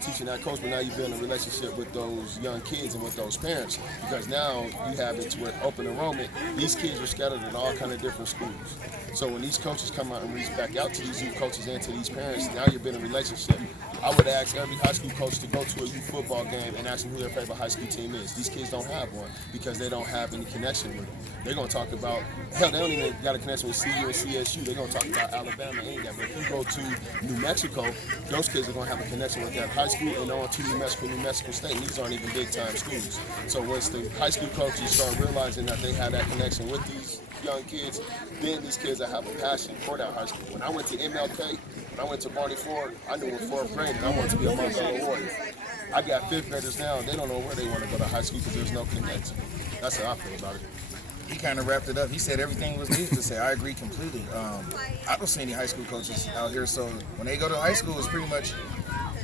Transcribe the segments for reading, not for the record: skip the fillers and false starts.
teaching that coach, but now you build a relationship with those young kids and with those parents, because now you have it to where open enrollment, these kids are scattered in all kind of different schools. So when these coaches come out and reach back out to these youth coaches and to these parents, now you're building a relationship. I would ask every high school coach to go to a youth football game and ask them who their favorite high school team is. These kids don't have one because they don't have any connection with them. They're going to talk about, hell, they don't even got a connection with CU and CSU. They're going to talk about Alabama and that. But if you go to New Mexico, those kids are going to have a connection with that high school and on to New Mexico State. And these aren't even big-time schools. So once the high school coaches start realizing that they have that connection with these young kids, then these kids that have a passion for that high school. When I went to MLK, when I went to Barney Ford, I knew in fourth grade that I wanted to be a Montgomery Warrior. I got fifth graders now, they don't know where they want to go to high school because there's no connection. That's how I feel about it. He kind of wrapped it up. He said everything was needed to say. I agree completely. I don't see any high school coaches out here, so when they go to high school, it's pretty much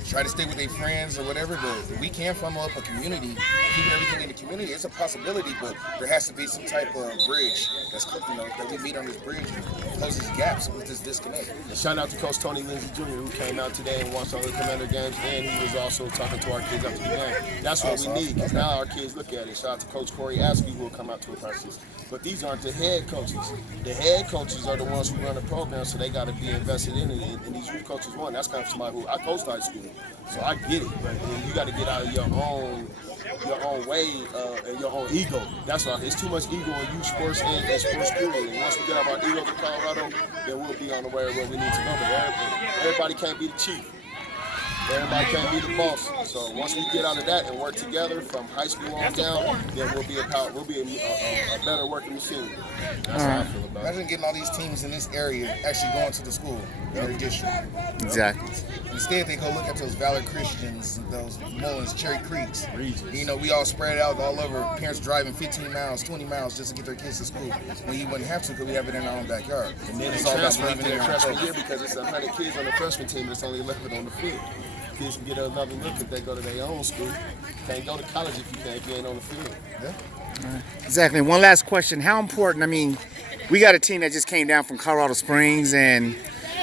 try to stay with their friends or whatever, but if we can funnel up a community, keep everything in the community, it's a possibility, but there has to be some type of bridge that's, that we meet on this bridge and close these gaps with this disconnect. And shout out to Coach Tony Lindsay Jr., who came out today and watched all the Commander games, and he was also talking to our kids after the game. That's what we need, because now our kids look at it. Shout out to Coach Corey Askey, who will come out to a practice. But these aren't the head coaches. The head coaches are the ones who run the program, so they got to be invested in it. And these youth coaches, that's kind of somebody who I coached high school. So I get it, but you got to get out of your own way and your own ego. That's why it's too much ego in youth sports and sports period. And once we get out of our egos in Colorado, then we'll be on the way where we need to go. But everybody can't be the chief. Everybody can't be the boss. So once we get out of that and work together from high school on down, then we'll be a better working machine. That's how I feel about it. Imagine getting all these teams in this area actually going to the school in their district. Exactly. Instead, they go look at those Valor Christians, those Mullins, Cherry Creeks. We all spread out all over. Parents driving 15 miles, 20 miles just to get their kids to school. When you wouldn't have to, because we have it in our own backyard. And then it's all about believing in their freshman year, because it's 100 kids on the freshman team, and it's only 11 on the field. Kids can get another look if they go to their own school. Can't go to college if you ain't on the field. Yeah. Exactly. One last question. How important, we got a team that just came down from Colorado Springs and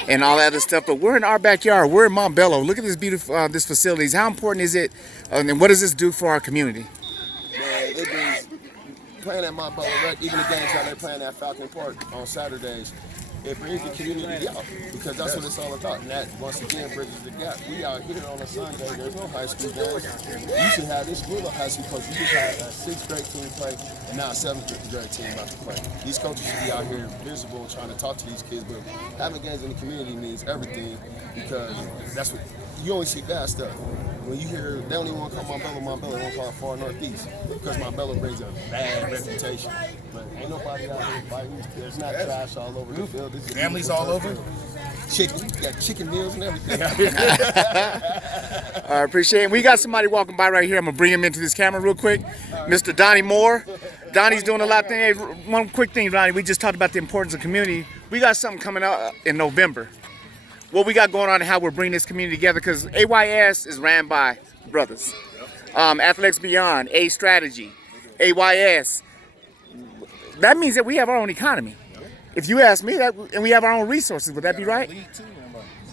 all that other stuff, but we're in our backyard. We're in Montbello. Look at this beautiful this facilities. How important is it, and what does this do for our community? Man, it brings playing at Montbello Rec, even the games out there playing at Falcon Park on Saturdays. It brings the community out, because that's what it's all about. And that, once again, bridges the gap. We out here on a Sunday, there's no high school games. You should have this group of high school coaches. You just had a 6th grade team play, and now a 7th grade team about to play. These coaches should be out here visible and trying to talk to these kids, but having games in the community means everything, because that's what, you only see bad stuff. When you hear, they don't even want to call Montbello, they want to call it Far Northeast, because Montbello brings a bad reputation. But ain't nobody out here fighting. There's not trash all over the field. Families all over. Chicken, you got chicken meals and everything. I appreciate it. We got somebody walking by right here. I'm going to bring him into this camera real quick. Mr. Donnie Moore. Donnie's doing a lot of things. Hey, one quick thing, Donnie. We just talked about the importance of community. We got something coming out in November. What we got going on and how we're bringing this community together, because AYS is ran by brothers. Athletics Beyond, A Strategy, AYS. That means that we have our own economy. If you ask me, that, and we have our own resources, would that be right?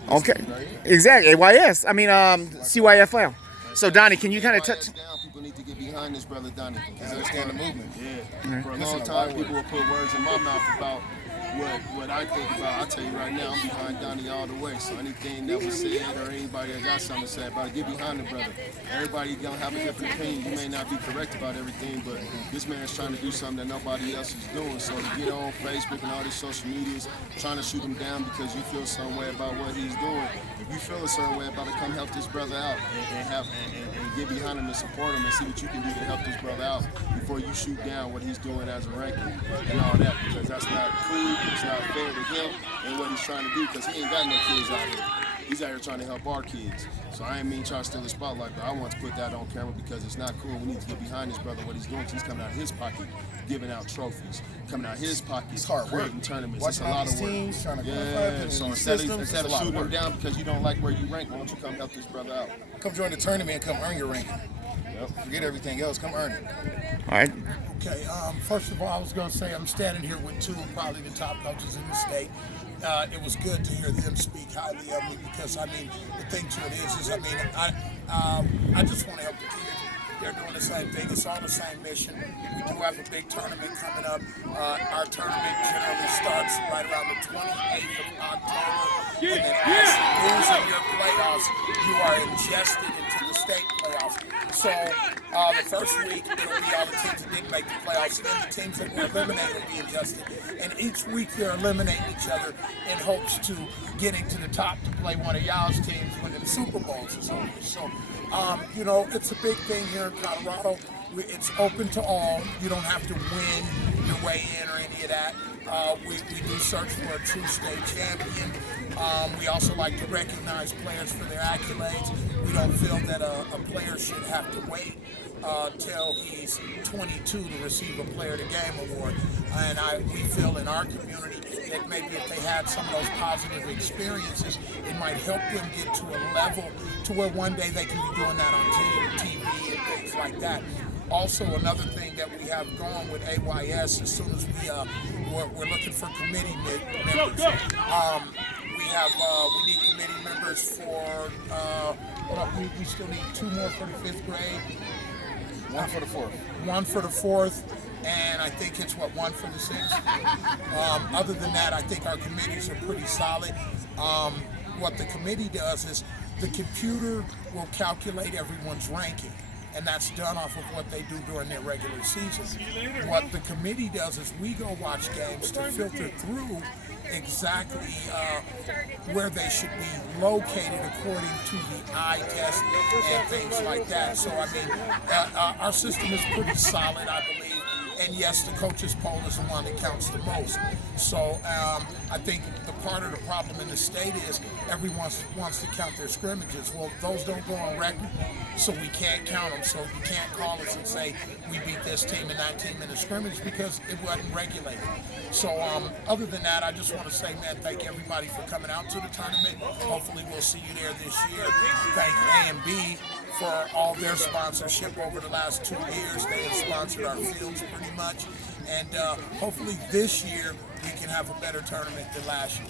Okay, exactly. AYS. CYFL. So Donnie, can you kind of touch? People need to get behind this brother Donnie. Understand the movement. Yeah. For a long time, people will put words in my mouth about what I think about. I'll tell you right now, I'm behind Donnie all the way. So anything that was said or anybody that got something to say about it, get behind the brother. Everybody gonna have a different opinion. You may not be correct about everything, but this man's trying to do something that nobody else is doing. So to get on Facebook and all these social medias, trying to shoot him down because you feel some way about what he's doing. If you feel a certain way about it, come help this brother out and get behind him and support him and see what you can do to help this brother out before you shoot down what he's doing as a ranking and all that, because that's not cool. It's not fair to him and what he's trying to do, because he ain't got no kids out here. He's out here trying to help our kids. So I ain't mean trying to steal the spotlight, but I want to put that on camera because it's not cool. We need to get behind this brother, what he's doing. He's coming out of his pocket, giving out trophies. Coming out of his pocket, it's hard creating work. tournaments. Watching it's a lot of work. teams, trying to So instead of shooting him down because you don't like where you rank, why don't you come help this brother out? Come join the tournament and come earn your ranking. Forget everything else. Come earn it. All right. Okay. First of all, I was going to say I'm standing here with two of probably the top coaches in the state. It was good to hear them speak highly of me because, the thing to it is I I just want to help the kids. They're doing the same thing. It's all the same mission. We do have a big tournament coming up. Our tournament generally starts right around the 28th of October. And then as you lose in your playoffs, you are ingested into the state playoffs. So the first week, it'll be all the teams that didn't make the playoffs. Then the teams that were eliminated will be adjusted. And each week they're eliminating each other in hopes to getting to the top to play one of y'all's teams when the Super Bowls is over. So, you know, it's a big thing here in Colorado. It's open to all. You don't have to win your way in or any of that. We do search for a true state champion. We also like to recognize players for their accolades. We don't feel that a player should have to wait till he's 22 to receive a Player of the Game award. And we feel in our community that maybe if they had some of those positive experiences, it might help them get to a level to where one day they can be doing that on TV and things like that. Also, another thing that we have going with AYS, as soon as we're looking for committee members. We need committee members for. We still need 2 more for the 5th grade. 1 for the 4th. 1 for the 4th, and I think it's 1 for the 6th. Other than that, I think our committees are pretty solid. What the committee does is the computer will calculate everyone's ranking, and that's done off of what they do during their regular season. What the committee does is we go watch games to filter through exactly where they should be located according to the eye test and things like that. So, I mean, our system is pretty solid, I believe. And yes, the coaches poll is the one that counts the most. So I think the part of the problem in the state is everyone wants to count their scrimmages. Well, those don't go on record, so we can't count them. So you can't call us and say we beat this team and that team in a scrimmage because it wasn't regulated. So other than that, I just want to say, man, thank everybody for coming out to the tournament. Hopefully we'll see you there this year. Thank A&B for all their sponsorship over the last 2 years. They have sponsored our fields pretty much. And hopefully this year we can have a better tournament than last year.